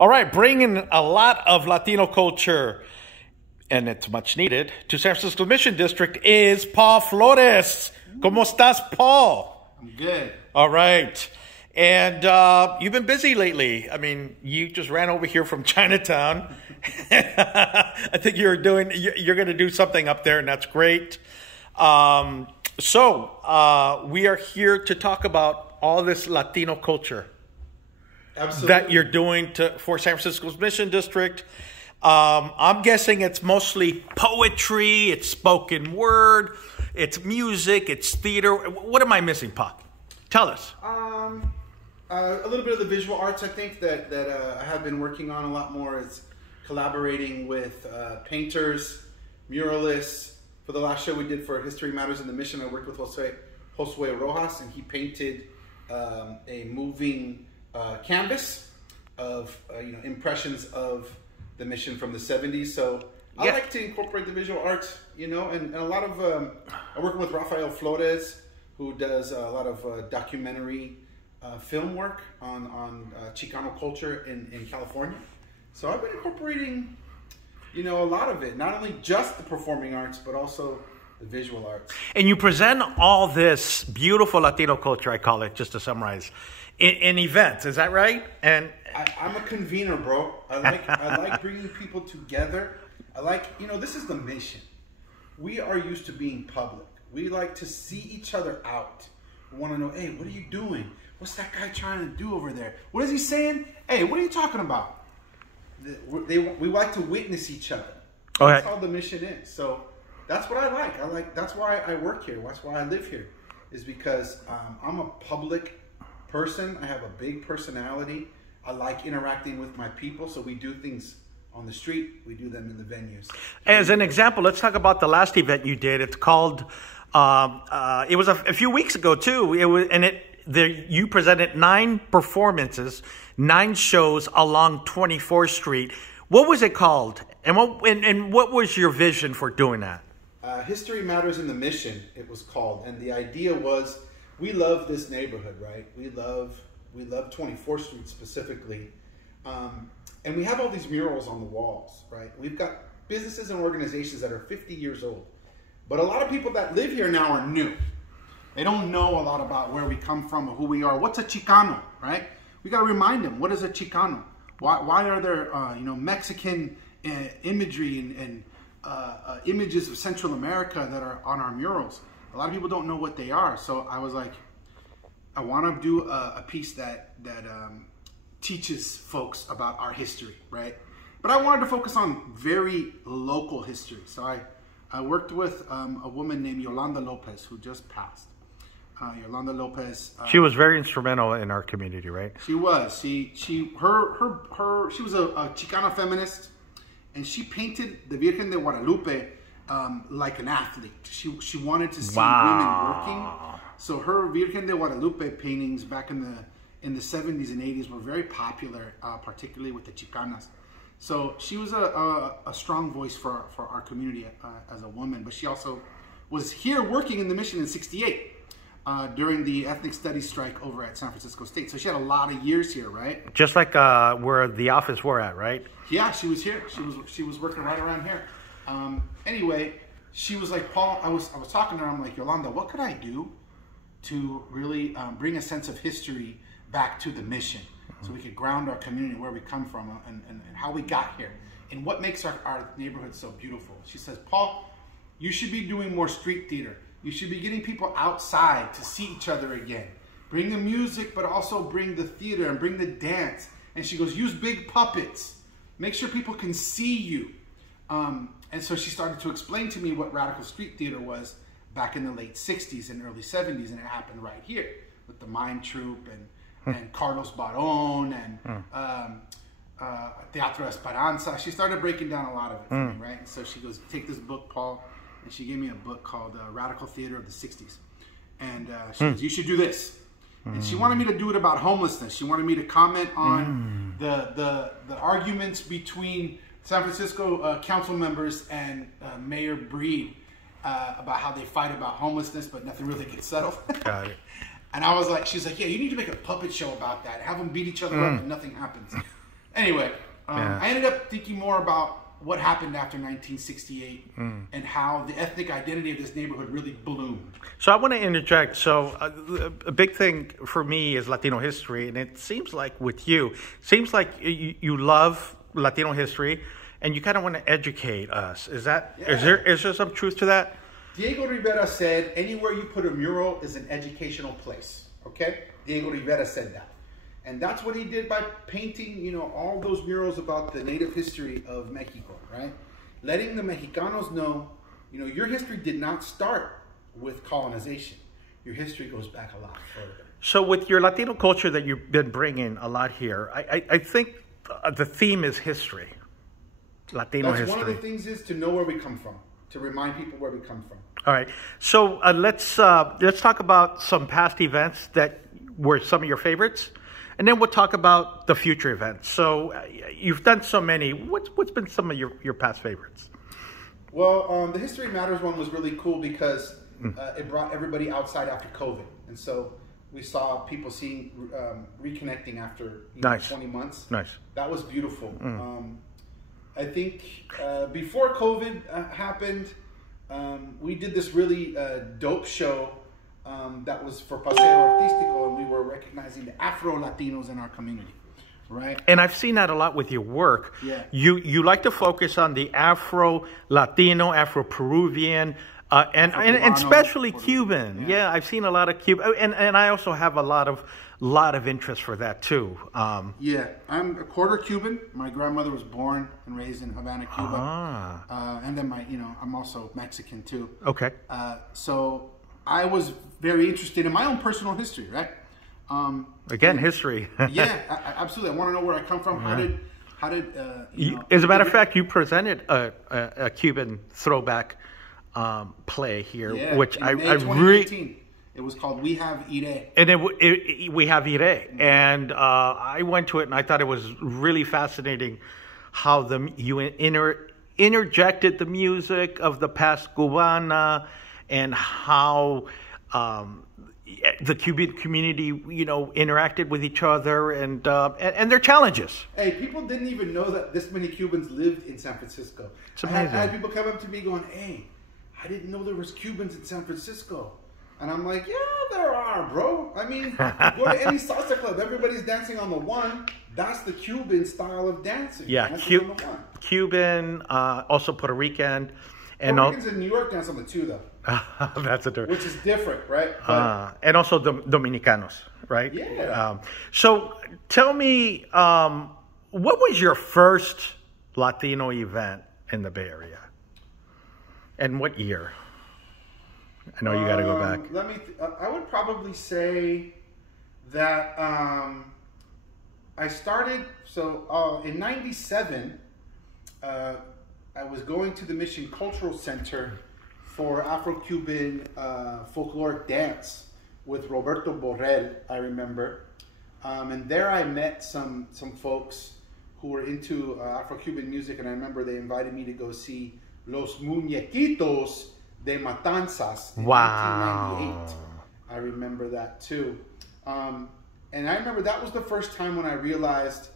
All right, bringing a lot of Latino culture, and it's much needed, to San Francisco Mission District is Paul Flores. ¿Cómo estás, Paul? I'm good. All right. And you've been busy lately. I mean, you just ran over here from Chinatown. I think you're going to do something up there, and that's great. So we are here to talk about all this Latino culture. Absolutely. That you're doing for San Francisco's Mission District. I'm guessing it's mostly poetry, it's spoken word, it's music, it's theater. What am I missing, Pop? Tell us. A little bit of the visual arts, I think, that I have been working on a lot more is collaborating with painters, muralists. For the last show we did for History Matters in the Mission, I worked with Josue Rojas, and he painted a moving canvas of impressions of the mission from the 70s. So I like to incorporate the visual arts, and a lot of I'm working with Paul Flores, who does a lot of documentary film work on Chicano culture in California. So I've been incorporating a lot of it, not only just the performing arts, but also the visual arts. And you present all this beautiful Latino culture, I call it, just to summarize, in events. Is that right? And I'm a convener, bro. I like bringing people together. I like, this is the mission. We are used to being public. We like to see each other out. We want to know, hey, what are you doing? What's that guy trying to do over there? What is he saying? Hey, what are you talking about? We like to witness each other. That's how the mission is. So that's what I like. That's why I work here. That's why I live here. Is because I'm a public person. I have a big personality. I like interacting with my people. So we do things on the street. We do them in the venues. As an example, let's talk about the last event you did. It's called. It was a few weeks ago too. You presented 9 performances, 9 shows along 24th Street. What was it called? And what was your vision for doing that? History Matters in the Mission, it was called. And the idea was, we love this neighborhood, right? We love 24th Street specifically. And we have all these murals on the walls, right? We've got businesses and organizations that are 50 years old. But a lot of people that live here now are new. They don't know a lot about where we come from or who we are. What's a Chicano, right? We got to remind them, what is a Chicano? Why are there, Mexican imagery and images of Central America that are on our murals? A lot of people don't know what they are. So I was like, I want to do a piece that teaches folks about our history, right? But I wanted to focus on very local history. So I worked with a woman named Yolanda Lopez, who just passed. Yolanda Lopez. She was very instrumental in our community, right? She was. She was a Chicana feminist, and she painted the Virgen de Guadalupe like an athlete. She wanted to see women working. So her Virgen de Guadalupe paintings back in the 70s and 80s were very popular, particularly with the Chicanas. So she was a strong voice for our community as a woman, but she also was here working in the mission in '68 during the ethnic studies strike over at San Francisco State. So she had a lot of years here, right? Just like where the office we're at, right? Yeah, she was here. She was working right around here. Anyway, she was like, Paul, I was talking to her. I'm like, Yolanda, what could I do to really bring a sense of history back to the mission, so we could ground our community, where we come from, and how we got here, and what makes our neighborhood so beautiful. She says, Paul, you should be doing more street theater. You should be getting people outside to see each other again. Bring the music, but also bring the theater and bring the dance. And she goes, use big puppets. Make sure people can see you. And so she started to explain to me what radical street theater was back in the late 60s and early 70s, and it happened right here with the Mime Troupe and Carlos Baron and Teatro Esperanza. She started breaking down a lot of it for me, right? And so she goes, take this book, Paul, and she gave me a book called Radical Theater of the 60s. And she goes, you should do this. And she wanted me to do it about homelessness. She wanted me to comment on the arguments between San Francisco council members and Mayor Breed about how they fight about homelessness, but nothing really gets settled. Got it. And I was like, she's like, yeah, you need to make a puppet show about that. Have them beat each other up and nothing happens. Anyway, I ended up thinking more about what happened after 1968 and how the ethnic identity of this neighborhood really bloomed. So I want to interject. So a big thing for me is Latino history, and it seems like with you, you love Latino history, and you kind of want to educate us. Is there some truth to that? Diego Rivera said, anywhere you put a mural is an educational place. Okay? Diego Rivera said that. And that's what he did by painting, you know, all those murals about the native history of Mexico, right? Letting the Mexicanos know, you know, your history did not start with colonization. Your history goes back a lot further. So with your Latino culture that you've been bringing a lot here, I think the theme is history, Latino history. One of the things is to know where we come from, to remind people where we come from. All right. So let's talk about some past events that were some of your favorites. And then we'll talk about the future events. So you've done so many. What's been some of your past favorites? Well, the History Matters one was really cool because it brought everybody outside after COVID. And so we saw people reconnecting after 20 months. Nice. That was beautiful. I think before COVID happened, we did this really dope show that was for Paseo Artístico, and we were recognizing the Afro-Latinos in our community, right? And I've seen that a lot with your work. Yeah. You like to focus on the Afro-Latino, Afro-Peruvian, and especially Cuban. Yeah, I've seen a lot of Cuban, and I also have a lot of interest for that too. Yeah, I'm a quarter Cuban. My grandmother was born and raised in Havana, Cuba, and then I'm also Mexican too. Okay. So I was very interested in my own personal history, right? History. Yeah, absolutely. I want to know where I come from. How did as a matter of fact, you presented a Cuban throwback play here, which I really. It was called We Have Ire. And We Have Ire. And I went to it and I thought it was really fascinating how you interjected the music of the past Cubana and how the Cuban community, interacted with each other and their challenges. Hey, people didn't even know that this many Cubans lived in San Francisco. It's amazing. I had people come up to me going, hey, I didn't know there was Cubans in San Francisco. And I'm like, yeah, there are, bro. I mean, go to any salsa club. Everybody's dancing on the one. That's the Cuban style of dancing. Yeah, Cuban, also Puerto Rican. And Puerto Ricans in New York dance on the two, though. That's a different. Which is different, right? And also Dominicanos, right? Yeah. So tell me, what was your first Latino event in the Bay Area? And what year? I know you got to go back. I would probably say that I started, in 97, I was going to the Mission Cultural Center for Afro-Cuban folkloric dance with Roberto Borrell, I remember. And there I met some folks who were into Afro-Cuban music, and I remember they invited me to go see Los Muñequitos de Matanzas in 1998. I remember that too. And I remember that was the first time when I realized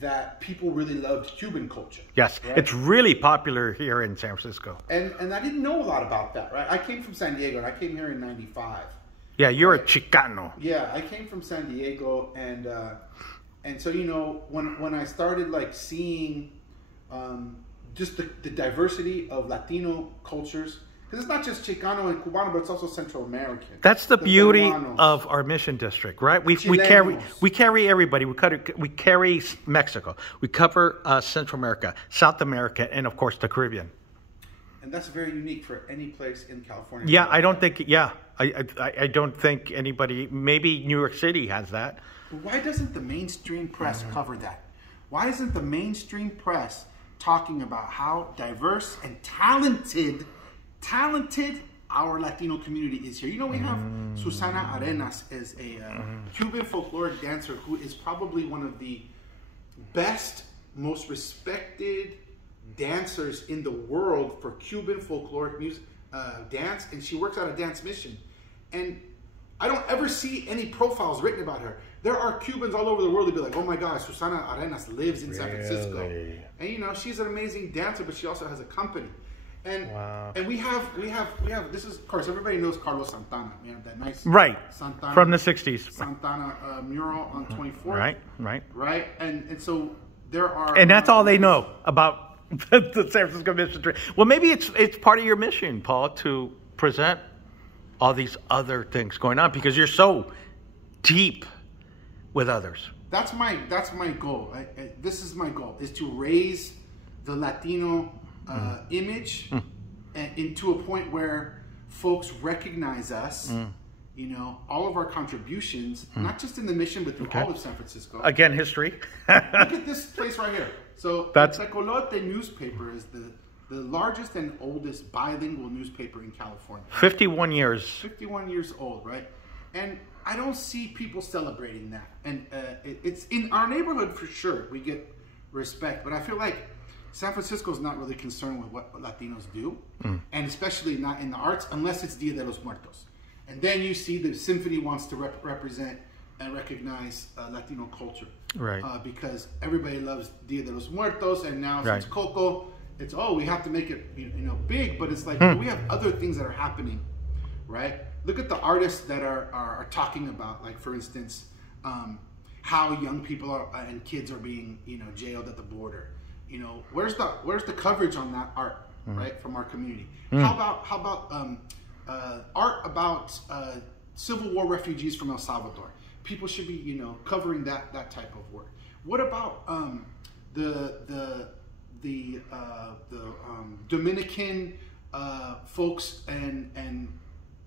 that people really loved Cuban culture. Yes, right? It's really popular here in San Francisco. And I didn't know a lot about that, right? I came from San Diego, and I came here in 95. Yeah, you're a Chicano. Yeah, I came from San Diego, and so, when I started seeing just the diversity of Latino cultures, because it's not just Chicano and Cubano, but it's also Central American. That's the beauty Peruanos. Of our mission district, right? We carry everybody. We carry Mexico. We cover Central America, South America, and of course the Caribbean. And that's very unique for any place in California. Yeah, I don't think. Yeah, I don't think anybody. Maybe New York City has that. But why doesn't the mainstream press cover that? Why isn't the mainstream press talking about how diverse and talented our Latino community is here? We have Susana Arenas as a Cuban folkloric dancer who is probably one of the best, most respected dancers in the world for Cuban folkloric music, dance, and she works at a dance mission. And I don't ever see any profiles written about her. There are Cubans all over the world who'd be like, oh my gosh, Susana Arenas lives in San Francisco. And you know, she's an amazing dancer, but she also has a company. And and we have this is, of course, everybody knows Carlos Santana. We have that nice Santana from the 60s Santana mural on 24th. Right. And so there are, and that's all they know about the San Francisco Mission Tree. Well, maybe it's part of your mission, Paul, to present all these other things going on because you're so deep with others. That's my goal. This is my goal, is to raise the Latino image into a point where folks recognize us, you know, all of our contributions, not just in the mission, but through all of San Francisco. Again, history. Look at this place right here. So the Axolotl newspaper is the largest and oldest bilingual newspaper in California. 51 years. 51 years old, right? And I don't see people celebrating that. And it's in our neighborhood for sure. We get respect. But I feel like San Francisco is not really concerned with what Latinos do. And especially not in the arts, unless it's Dia de los Muertos. And then you see the symphony wants to represent and recognize Latino culture. Right. Because everybody loves Dia de los Muertos. And now since Coco, it's, we have to make it, you know, big. But it's like, we have other things that are happening, right? Look at the artists that are talking about, like, for instance, how young people and kids are being, you know, jailed at the border. You know, where's the coverage on that art, right, from our community? How about art about Civil War refugees from El Salvador? People should be, you know, covering that type of work. What about the Dominican folks and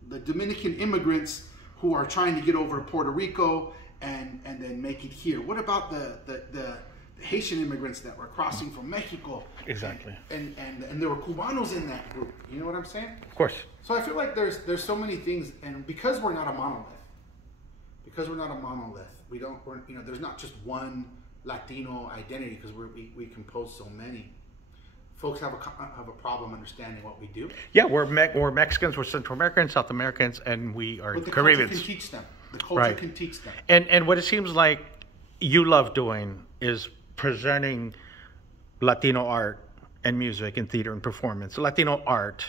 the Dominican immigrants who are trying to get over to Puerto Rico and then make it here? What about the Haitian immigrants that were crossing from Mexico? Exactly. And there were Cubanos in that group. You know what I'm saying? Of course. So I feel like there's so many things, and because we're not a monolith, you know, there's not just one Latino identity, because we compose so many. Folks have a problem understanding what we do. Yeah, we're Mexicans, we're Central Americans, South Americans, and we are Caribbeans. The culture can teach them. The culture can teach them. And what it seems like you love doing is presenting Latino art and music and theater and performance, Latino art,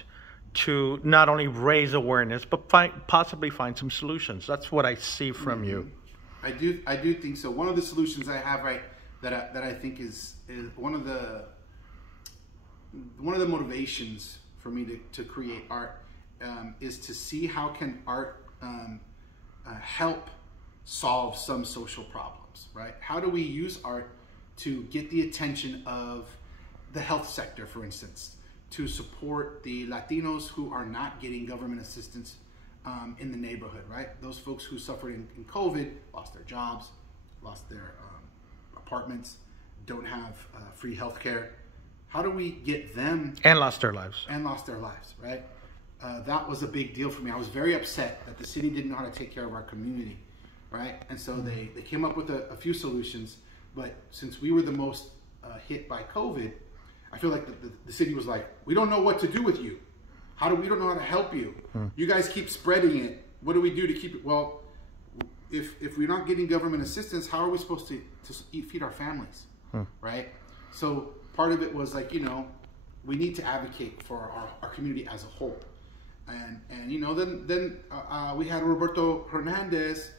to not only raise awareness, but possibly find some solutions. That's what I see from you. I do think so. One of the solutions I have that I think is one of the motivations for me to create art is to see how can art help solve some social problems, right? How do we use art to get the attention of the health sector, for instance, to support the Latinos who are not getting government assistance in the neighborhood, right? Those folks who suffered in COVID, lost their jobs, lost their apartments, don't have free health care. How do we get them... And lost their lives. Right? That was a big deal for me. I was very upset that the city didn't know how to take care of our community, right? And so they came up with a few solutions, but since we were the most hit by COVID, I feel like the city was like, we don't know what to do with you. We don't know how to help you. You guys keep spreading it. What do we do to keep it? Well, if we're not getting government assistance, how are we supposed to feed our families, right? So part of it was like, you know, we need to advocate for our community as a whole. And you know, then we had Roberto Hernandez,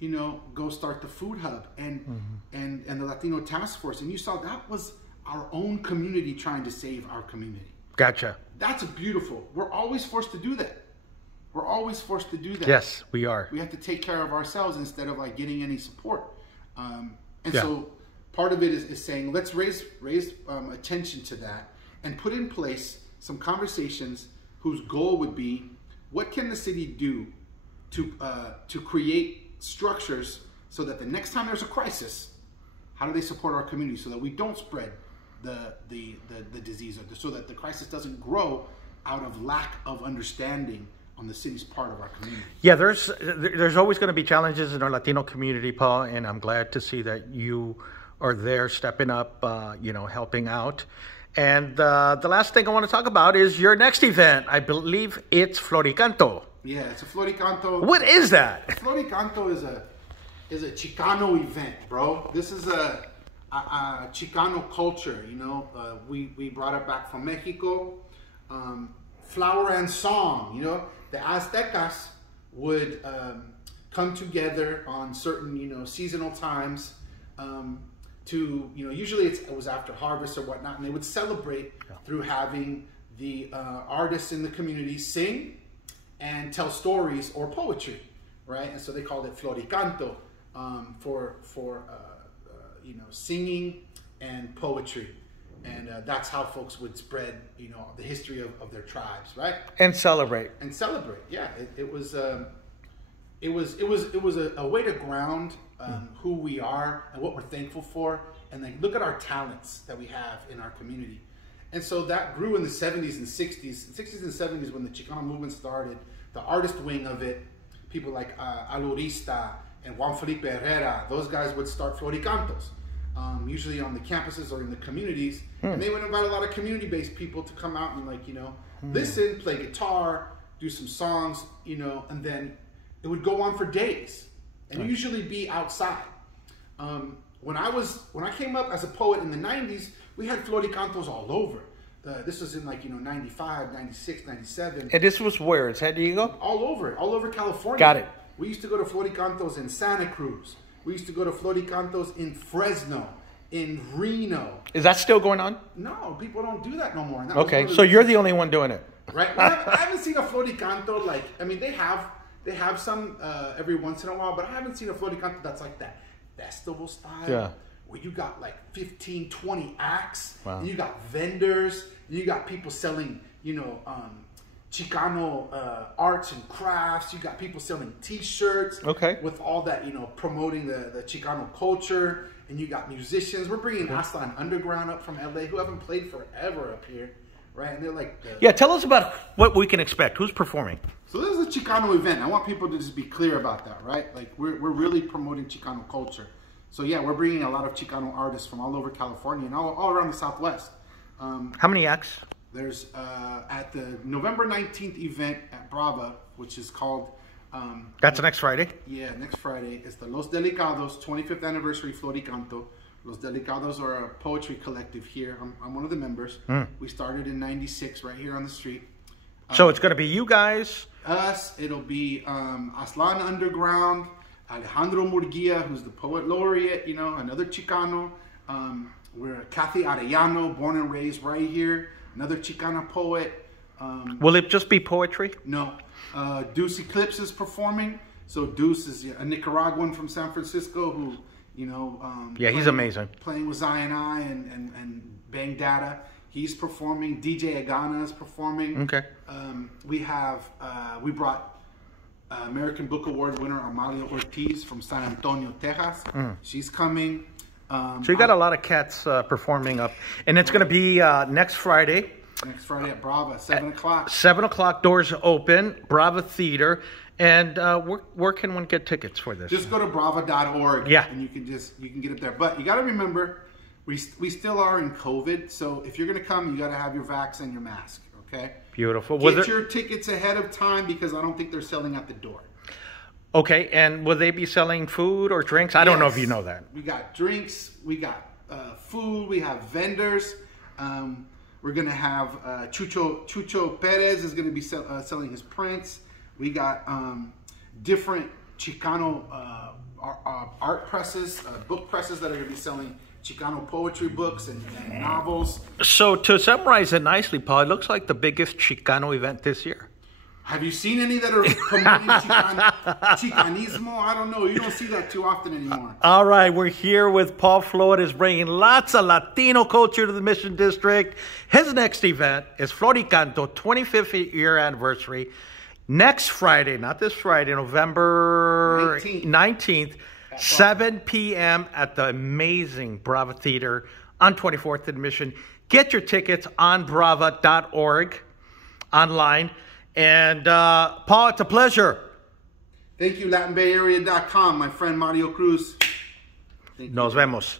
you know, go start the food hub and the Latino task force. And you saw that was our own community trying to save our community. Gotcha. That's beautiful. We're always forced to do that. Yes, we are. We have to take care of ourselves instead of like getting any support. So part of it is saying, let's raise attention to that and put in place some conversations whose goal would be, what can the city do to create structures so that the next time there's a crisis, how do they support our community so that we don't spread the disease, or so that the crisis doesn't grow out of lack of understanding on the city's part of our community? Yeah, there's always going to be challenges in our Latino community, Paul, and I'm glad to see that you are there stepping up, you know, helping out. And the last thing I want to talk about is your next event. I believe it's Floricanto. Yeah, it's a Floricanto. What is that? Floricanto is a Chicano event, bro. This is a Chicano culture, you know. We brought it back from Mexico. Flower and song, you know. The Aztecas would come together on certain, you know, seasonal times to, you know, usually it was after harvest or whatnot, and they would celebrate through having the artists in the community sing and tell stories or poetry, right? And so they called it Floricanto for you know, singing and poetry. And that's how folks would spread, you know, the history of their tribes, right? And celebrate. And celebrate, yeah. It was a way to ground who we are and what we're thankful for, and then look at our talents that we have in our community. And so that grew in the 70s and 60s. 60s and 70s when the Chicano movement started, the artist wing of it, people like Alurista and Juan Felipe Herrera, those guys would start Floricantos, usually on the campuses or in the communities. And they would invite a lot of community-based people to come out and, like, you know, listen, play guitar, do some songs, you know, and then it would go on for days and usually be outside. When I came up as a poet in the 90s, we had Floricantos all over. This was in, like, you know, 95, 96, 97. And this was where? San Diego? All over California. Got it. We used to go to Floricantos in Santa Cruz. We used to go to Floricantos in Fresno, in Reno. Is that still going on? No, people don't do that no more. That okay, so you're the only one doing it. Right? I haven't seen a Floricanto, like, I mean, they have some every once in a while, but I haven't seen a Floricanto that's like that festival style. Yeah. Where you got like 15, 20 acts, and you got vendors, and you got people selling, you know, Chicano arts and crafts. You got people selling T-shirts with all that, you know, promoting the Chicano culture, and you got musicians. We're bringing Aslan Underground up from LA, who haven't played forever up here, right? And they're like... yeah, tell us about what we can expect. Who's performing? So this is a Chicano event. I want people to just be clear about that, right? Like, we're really promoting Chicano culture. So yeah, we're bringing a lot of Chicano artists from all over California and all around the Southwest. How many acts? There's at the November 19th event at Brava, which is called... that's next Friday? Yeah, next Friday. It's the Los Delicados 25th anniversary Floricanto. Los Delicados are a poetry collective here. I'm one of the members. We started in 96 right here on the street. So it's going to be you guys? Us. It'll be Aslan Underground, Alejandro Murguia, who's the poet laureate, you know, another Chicano. We're Kathy Arellano, born and raised right here, another Chicana poet. Will it just be poetry? No. Deuce Eclipse is performing. So Deuce is a Nicaraguan from San Francisco who, you know... yeah, he's amazing. Playing with Zion I and Bang Data. He's performing. DJ Agana is performing. Okay. We brought American Book Award winner Amalia Ortiz from San Antonio, Texas. She's coming. So you got a lot of cats performing up. And it's going to be next Friday. Next Friday at Brava, 7 o'clock. 7 o'clock, doors open, Brava Theater. And where can one get tickets for this? Just go to brava.org. Yeah. And you can get it there. But you got to remember, we still are in COVID. So if you're going to come, you got to have your vax and your mask. Okay? Beautiful. Get your tickets ahead of time because I don't think they're selling at the door. Okay, and will they be selling food or drinks? I don't know if you know that. We got drinks, we got food, we have vendors. We're going to have Chucho Perez is going to be selling his prints. We got different Chicano art presses, book presses that are going to be selling Chicano poetry books and novels. So to summarize it nicely, Paul, it looks like the biggest Chicano event this year. Have you seen any that are promoting Chicanismo? I don't know. You don't see that too often anymore. All right. We're here with Paul Flores bringing lots of Latino culture to the Mission District. His next event is Floricanto 25th year anniversary. Next Friday, not this Friday, November 19th 7 p.m. at the amazing Brava Theater on 24th and Mission. Get your tickets on brava.org online. And Paul, it's a pleasure. Thank you, LatinBayArea.com, my friend Mario Cruz. Nos vemos.